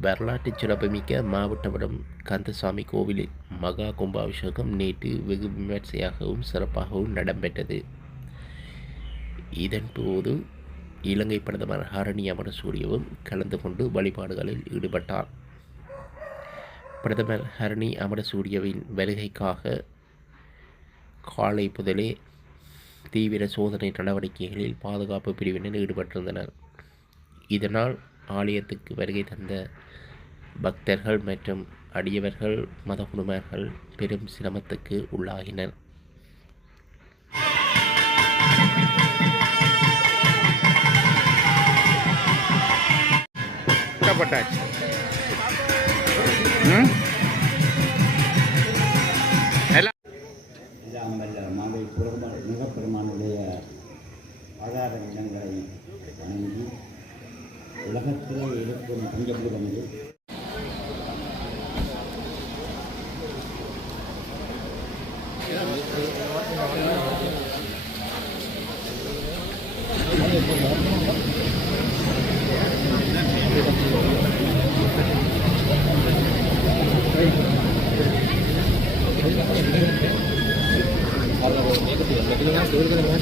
வரலாற்று சிறப்புமிக்க மாவட்டமடம் கந்தசாமி கோவிலில் மகா கும்பாபிஷேகம் நேற்று வெகு விமர்சையாகவும் சிறப்பாகவும் இடம்பெற்றது இதன்போது இலங்கை பிரதமர் ஹரணி அமரசூரியவும் கலந்து கொண்டு வழிபாடுகளில் ஈடுபட்டார். பிரதமர் ஹரணி அமரசூரியவின் வருகைக்காக காலை முதலே தீவிர சோதனை நடவடிக்கைகளில் பாதுகாப்பு பிரிவினர் ஈடுபட்டிருந்தனர். இதனால் ஆலயத்துக்கு வருகை தந்த பக்தர்கள் மற்றும் அடியவர்கள் மதகுருமார்கள் பெரும் சிரமத்துக்கு உள்ளாகினர். கட்டப்பட்டாச்சு. ம்? எல்லாம் எல்லாம் வல்ல மாவை பெருமா மிகப்பெருமானுடைய ஆதார இடங்களை வணங்கி உலகத்திலே இருக்கும்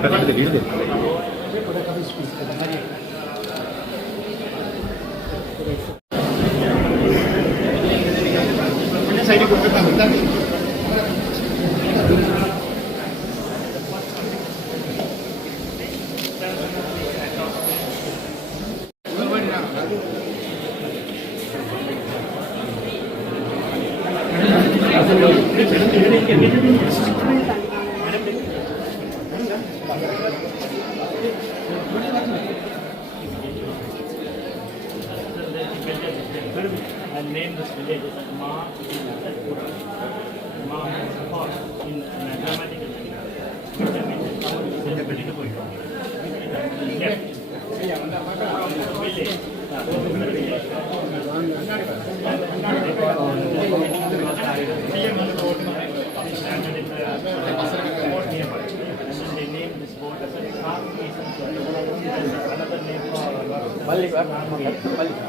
Para poder vir. Madam, I named this village. As Ma Ma Park in mathematical language. Balik, balik, balik.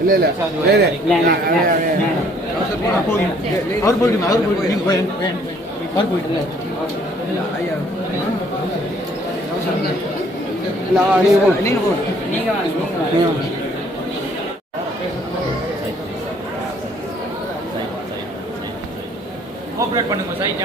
இல்ல இல்ல. அவர் போயிட்டு அவர் போயிட்டு நீங்க போய் அவர் போயிட்டு இல்ல. நீங்க நீங்க நீங்க கோஆப்ரேட் பண்ணுங்க சைட்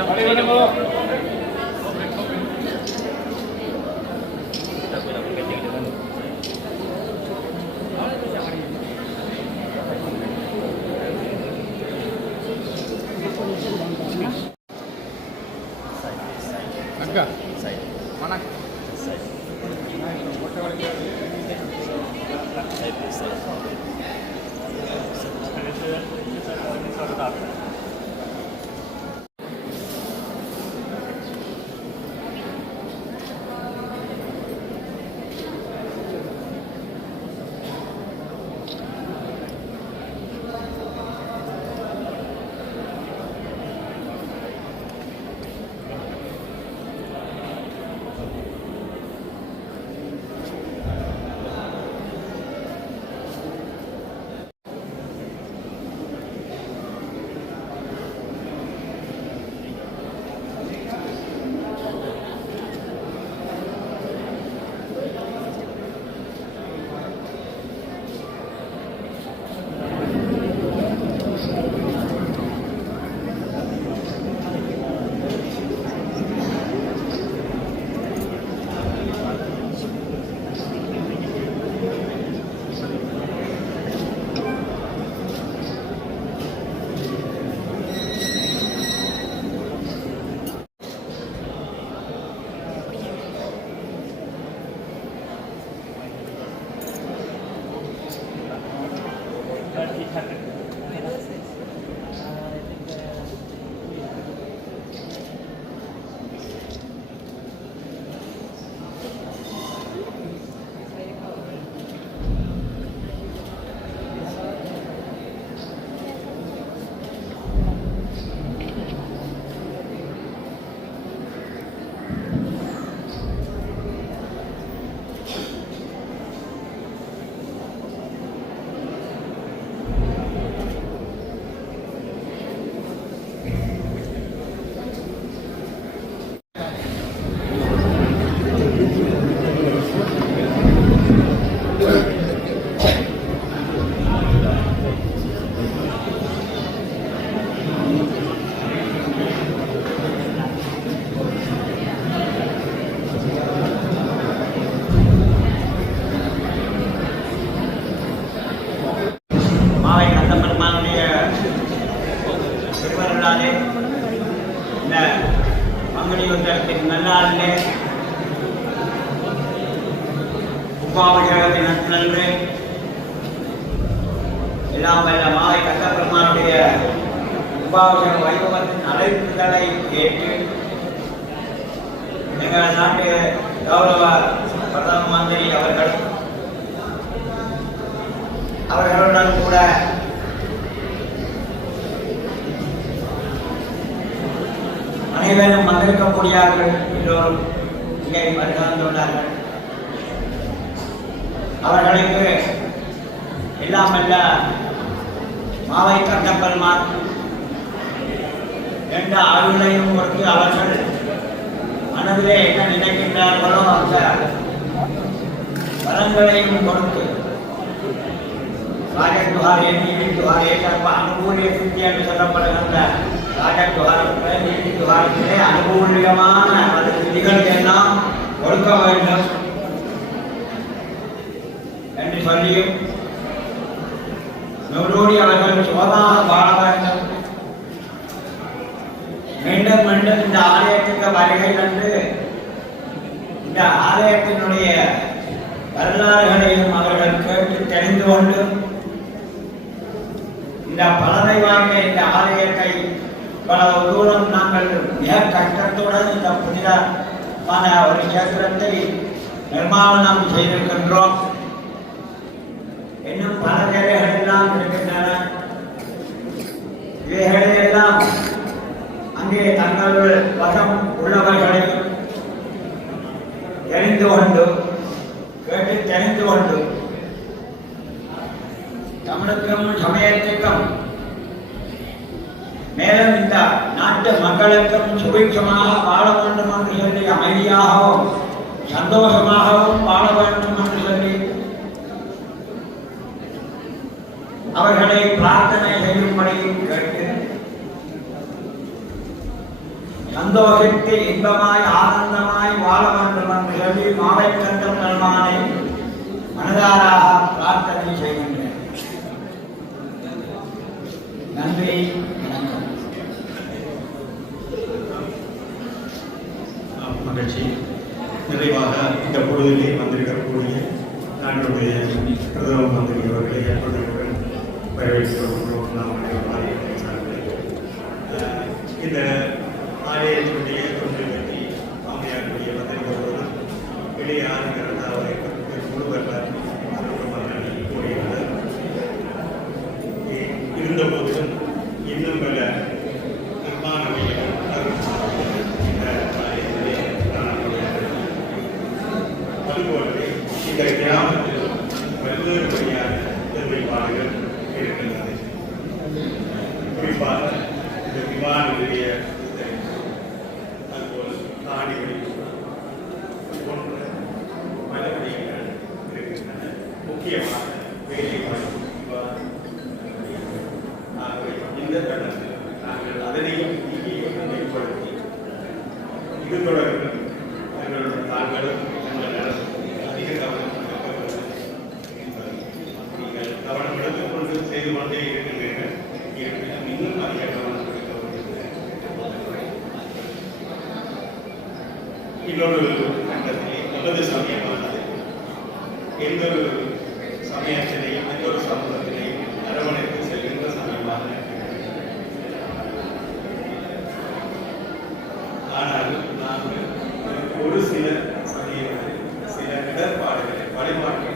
கௌரவ பிரதம மந்திரி அவர்கள் அவர்களுடன் கூட அனைவரும் வந்திருக்கக்கூடியார்கள் எல்லோரும் இங்கே வருகிறார்கள் அவர்களுக்கு எல்லாம் அல்ல மாவை கண்டப்பெருமான் என்ற அருளையும் கொடுத்து அவர்கள் மனதிலே என்ன நினைக்கின்றார்களோ அந்த வரங்களையும் கொடுத்து ராஜத்துவாரே நீதித்துவாரே சர்வ அனுகூலிய சித்தி என்று சொல்லப்படுகின்ற ராஜத்துவாரத்திலே நீதித்துவாரத்திலே அனுகூலியமான அது விதிகள் எல்லாம் கொடுக்க வேண்டும் என்று சொல்லியும் நூறோடி அவர்கள் சுகமாக வாழ வேண்டும் மீண்டும் மீண்டும் இந்த ஆலய வருகை கண்டு இந்த ஆலயத்தினுடைய வரலாறுகளையும் அவர்கள் கேட்டு தெரிந்து கொண்டு இந்த பலனை வாங்க இந்த ஆலயத்தை பல தூரம் நாங்கள் மிக கஷ்டத்துடன் இந்த புனிதமான ஒரு கேத்திரத்தை நிர்மாணம் செய்திருக்கின்றோம். இன்னும் பல தேவைகள் எல்லாம் இருக்கின்றன. இவைகளே அங்கே தங்கள் வசம் உள்ளவர்களை தெரிந்து கொண்டு கேட்டு தெரிந்து கொண்டு தமிழுக்கும் சமயத்துக்கும் மேலும் இந்த நாட்டு மக்களுக்கும் சுபிட்சமாக வாழ வேண்டும் என்று சொல்லி அமைதியாகவும் சந்தோஷமாகவும் வாழ வேண்டும் என்று சொல்லி அவர்களை பிரார்த்தனை செய்யும்படியும் கேட்டு சந்தோஷித்து இன்பமாய் ஆனந்தமாய் வாழ வேண்டும் என்று சொல்லி மாலை கண்டம் பெருமானை மனதாராக பிரார்த்தனை செய்கின்றேன். நன்றி வணக்கம். மகிழ்ச்சி. நிறைவாக இந்த பொழுதிலே வந்திருக்கக்கூடிய நாட்டுடைய பிரதம மந்திரி அவர்களை அன்புடன் வரவேற்கிறோம். நாம் இந்த ஆலயத்தினுடைய இந்த தருணத்தில் நாங்கள் அதனையும் இங்கேயும் இது தொடர்பில் தங்களுடைய தாங்களும் அதிக கவனம் நீங்கள் கவனம் செய்து கொண்டே இருக்கின்றீர்கள் இருப்பினும் இன்னும் அதிக கவனம் செலுத்த இன்னொரு கட்டத்திலே நமது சமயமானது. எந்த ஒரு ஆனாலும் நாங்கள் ஒரு சில சமயங்களில் சில இடர்பாடுகளை வழிபாட்டில்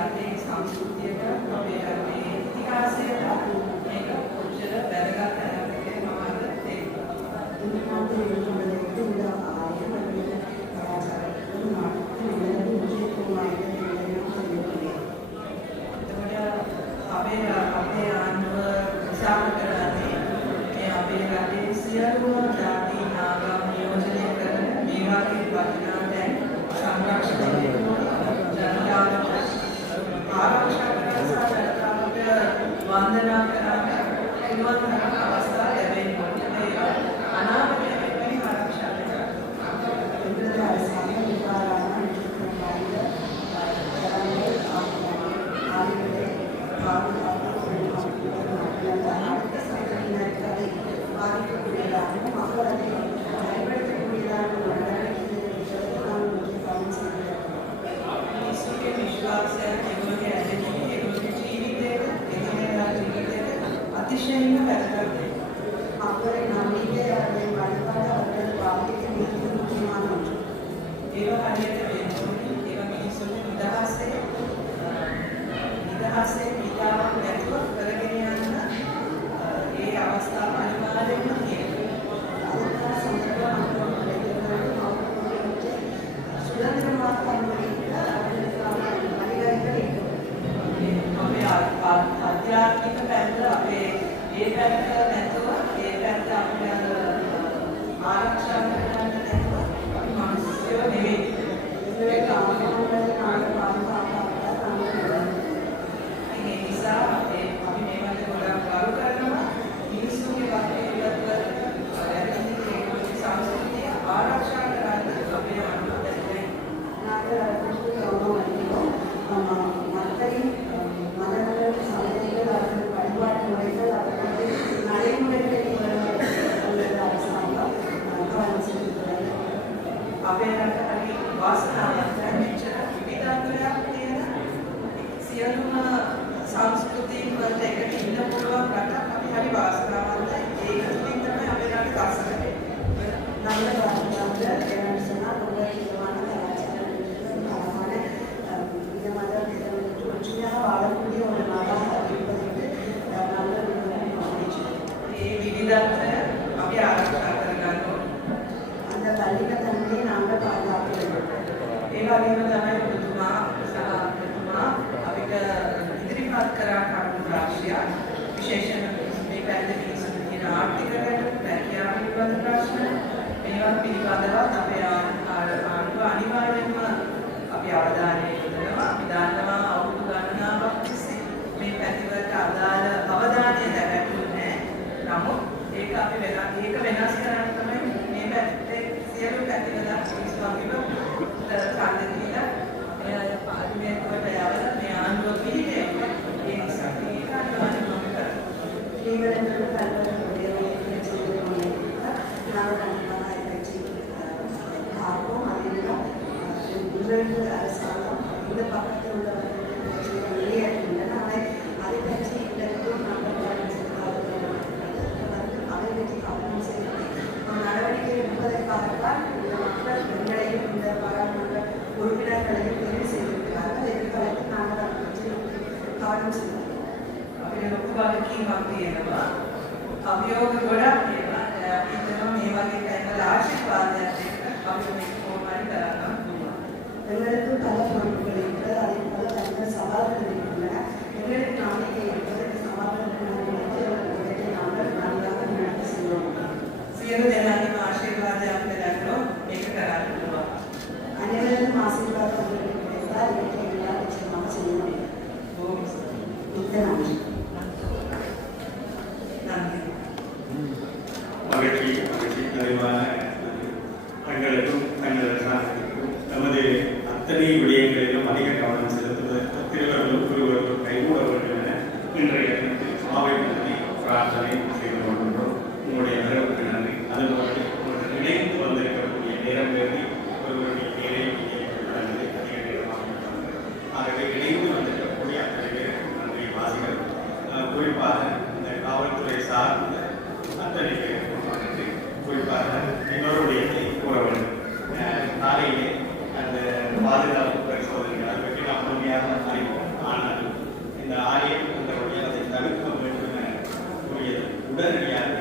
जाते हैं सांस्कृतिक अपने जाते हैं इतिहास से ವಂದನಾ ಕರಾಮ தமிழக அரசாங்கம் என்னன்னு சொன்னால் වගකීමක් තියෙනවා. අභියෝග ගොඩක් තියෙනවා. හිතනවා මේ වගේ තැන්වල ආශිර්වාදයක් දෙන්න අපි මේක කොහොමද කරන්න පුළුවන්. එවලට තව குறிப்பாக என்னோருடைய உறவன் காலையிலே அந்த பாதுகாப்பு பரிசோதனைகள் அதை பற்றி நாம் முழுமையாக அறிவோம். ஆனால் இந்த ஆலயம் அந்த வழியில் அதை தவிர்க்க வேண்டும் என உடனடியாக